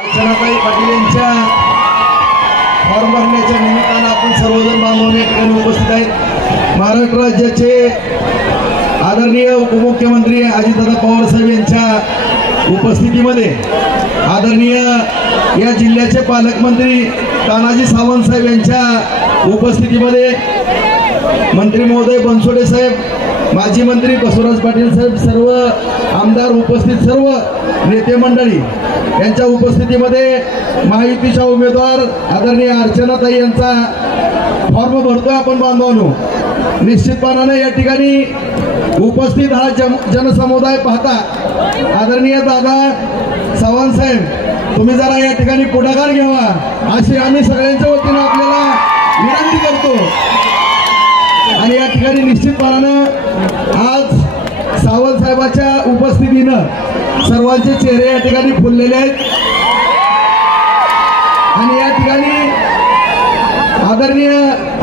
अर्चनाताई पाटील यांच्या फॉर्म भरण्याच्या निमित्तानं आपण सर्वजण बांधवांनी या ठिकाणी उपस्थित आहेत। महाराष्ट्र राज्याचे आदरणीय उपमुख्यमंत्री अजितदादा पवार साहेब यांच्या उपस्थितीमध्ये आदरणीय या जिल्ह्याचे पालकमंत्री तानाजी सावंत साहेब यांच्या उपस्थितीमध्ये मंत्री महोदय बनसोडे साहेब, माजी मंत्री बसवराज पाटील साहेब, सर्व आमदार उपस्थित, सर्व नेते मंडळी यांच्या उपस्थितीमध्ये महायुतीच्या उमेदवार आदरणीय अर्चनाताई यांचा फॉर्म भरतोय आपण बांधवांनो। निश्चितपणाने या ठिकाणी उपस्थित हा जनसमुदाय पाहता आदरणीय दादा सावंत साहेब, तुम्ही जरा या ठिकाणी पुढाकार घ्यावा अशी आम्ही सगळ्यांच्या वतीने आपल्याला विनंती करतो। आणि या ठिकाणी निश्चितपणाने आज सावंत साहेबांच्या उपस्थितीनं सर्वांचे चेहरे या ठिकाणी फुललेले आहेत। आणि या ठिकाणी आदरणीय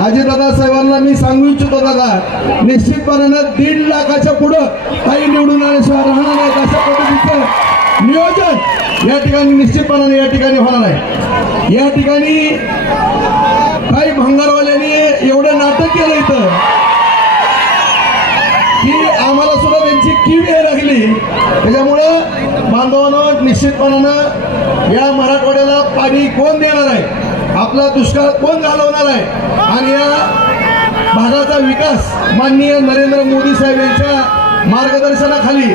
अजितदादा साहेबांना मी सांगू इच्छितो, दादा निश्चितपणाने 1.5 लाखाच्या पुढे काही निवडून आल्याशिवाय राहणार नाहीत अशा पद्धतीचं नियोजन या ठिकाणी निश्चितपणाने या ठिकाणी होणार आहे। या ठिकाणी काही भंगारवाल्यांनी एवढं नाटक केलं इथं की आम्हाला सुद्धा त्यांची कीव यायला लागली। त्याच्यामुळं बांधवांनो, निश्चितपणानं या मराठवाड्याला पाणी कोण देणार आहे, आपला दुष्काळ कोण घालवणार आहे आणि या भागाचा विकास माननीय नरेंद्र मोदी साहेब यांच्या मार्गदर्शनाखाली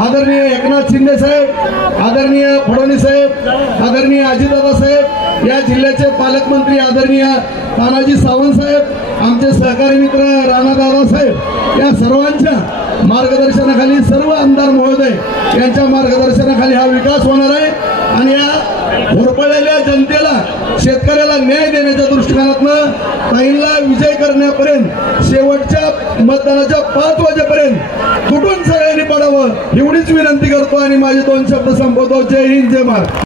आदरणीय एकनाथ शिंदे साहेब, आदरणीय फडणवीस साहेब, आदरणीय अजितदादा साहेब, या जिल्ह्याचे पालकमंत्री आदरणीय तानाजी सावंत साहेब, आमचे सहकारी मित्र राणादादा साहेब, या सर्वांच्या मार्गदर्शनाखाली, सर्व आमदार महोदय यांच्या मार्गदर्शनाखाली हा विकास होणार आहे। आणि या होरपळलेल्या जनतेला, शेतकऱ्याला न्याय देण्याच्या दृष्टिकोनातून ताईंना विजय करण्यापर्यंत शेवटच्या मतदानाच्या 5 वाजेपर्यंत कुठून सगळ्यांनी पडावं एवढीच विनंती करतो आणि माझे 2 शब्द संपवतो। जय हिंद, जय महाराष्ट्र।